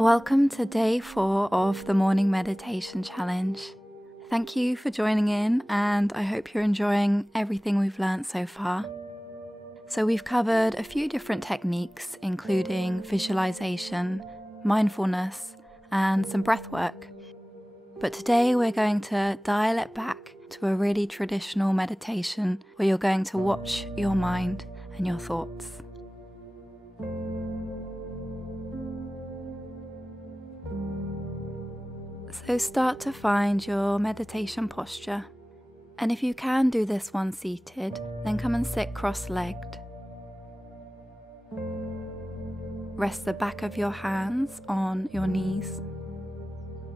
Welcome to day 4 of the Morning Meditation Challenge. Thank you for joining in, and I hope you're enjoying everything we've learnt so far. So we've covered a few different techniques, including visualization, mindfulness, and some breath work. But today we're going to dial it back to a really traditional meditation where you're going to watch your mind and your thoughts. So start to find your meditation posture, and if you can do this one seated, then come and sit cross-legged. Rest the back of your hands on your knees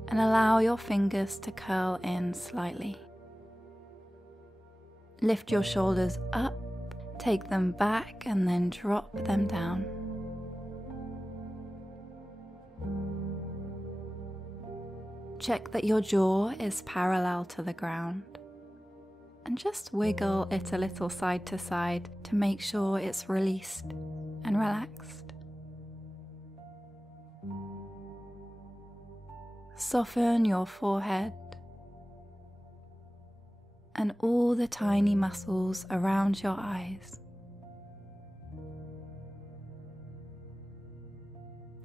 and allow your fingers to curl in slightly. Lift your shoulders up, take them back and then drop them down. Check that your jaw is parallel to the ground and just wiggle it a little side to side to make sure it's released and relaxed. Soften your forehead and all the tiny muscles around your eyes.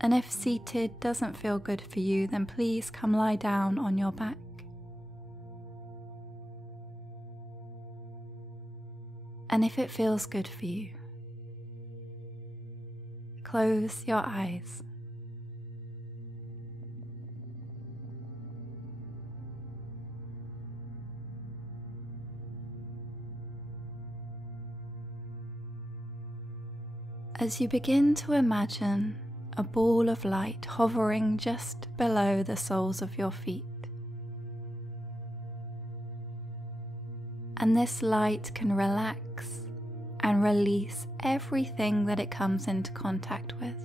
And if seated doesn't feel good for you, then please come lie down on your back. And if it feels good for you, close your eyes. As you begin to imagine a ball of light hovering just below the soles of your feet. And this light can relax and release everything that it comes into contact with.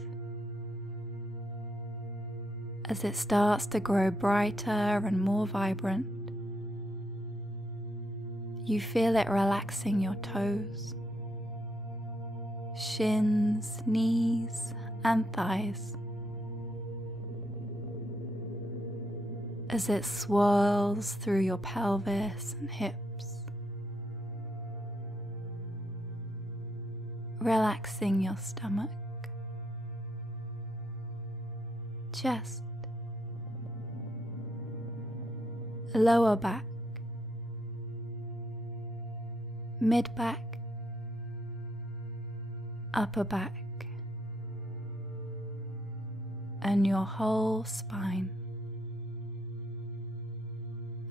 As it starts to grow brighter and more vibrant, you feel it relaxing your toes, shins, knees, and thighs. As it swirls through your pelvis and hips, relaxing your stomach, chest, lower back, mid-back, upper back, and your whole spine.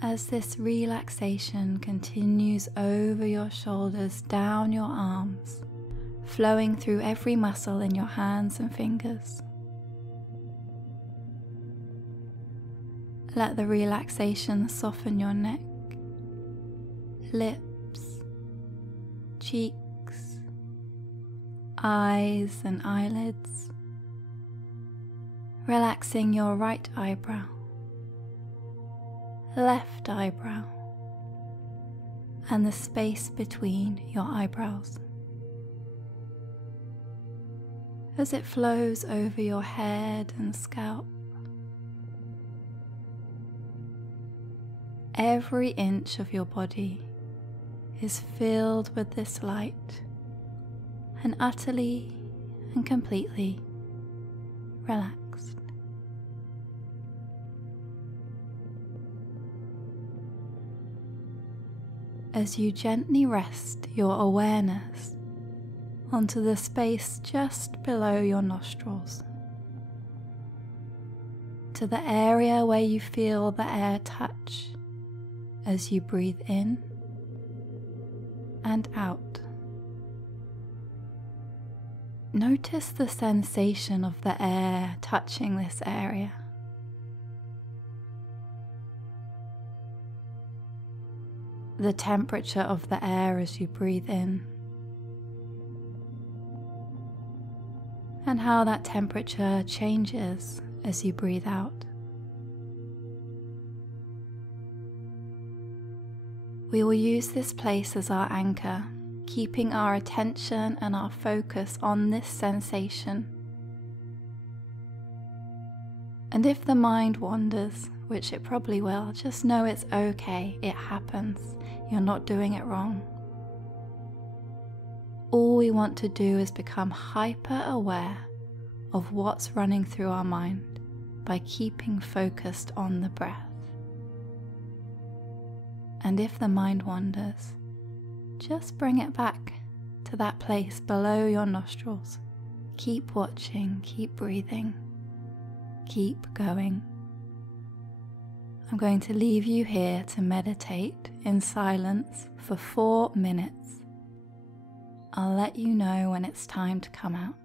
As this relaxation continues over your shoulders, down your arms, flowing through every muscle in your hands and fingers. Let the relaxation soften your neck, lips, cheeks, eyes and eyelids. Relaxing your right eyebrow, left eyebrow, and the space between your eyebrows. As it flows over your head and scalp, every inch of your body is filled with this light and utterly and completely relaxed. As you gently rest your awareness onto the space just below your nostrils, to the area where you feel the air touch as you breathe in and out. Notice the sensation of the air touching this area. The temperature of the air as you breathe in, and how that temperature changes as you breathe out. We will use this place as our anchor, keeping our attention and our focus on this sensation And if the mind wanders, which it probably will, just know it's okay, it happens. You're not doing it wrong. All we want to do is become hyper aware of what's running through our mind by keeping focused on the breath. And if the mind wanders, just bring it back to that place below your nostrils. Keep watching, keep breathing, keep going. I'm going to leave you here to meditate in silence for 4 minutes. I'll let you know when it's time to come out.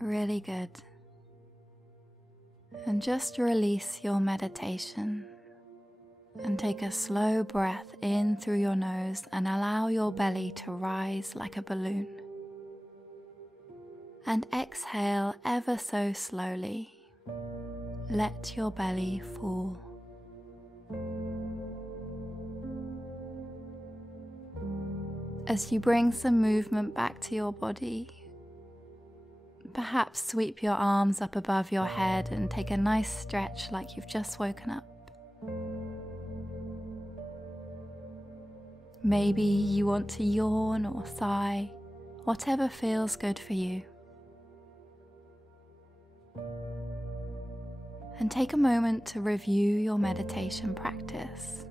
Really good. And just release your meditation and take a slow breath in through your nose and allow your belly to rise like a balloon. And exhale ever so slowly. Let your belly fall. As you bring some movement back to your body, Perhaps sweep your arms up above your head and take a nice stretch like you've just woken up. Maybe you want to yawn or sigh, whatever feels good for you. And take a moment to review your meditation practice.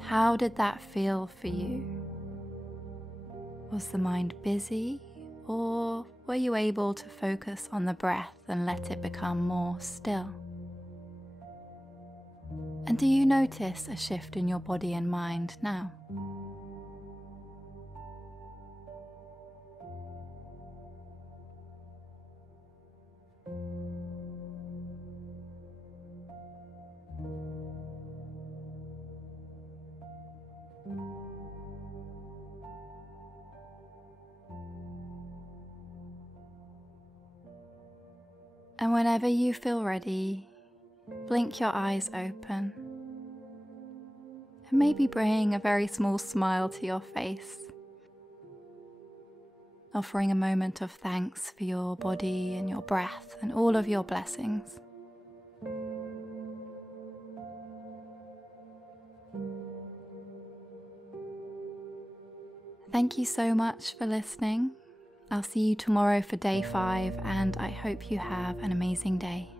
How did that feel for you? Was the mind busy, or were you able to focus on the breath and let it become more still? And do you notice a shift in your body and mind now? And whenever you feel ready, blink your eyes open and maybe bring a very small smile to your face, offering a moment of thanks for your body and your breath and all of your blessings. Thank you so much for listening. I'll see you tomorrow for day 5, and I hope you have an amazing day.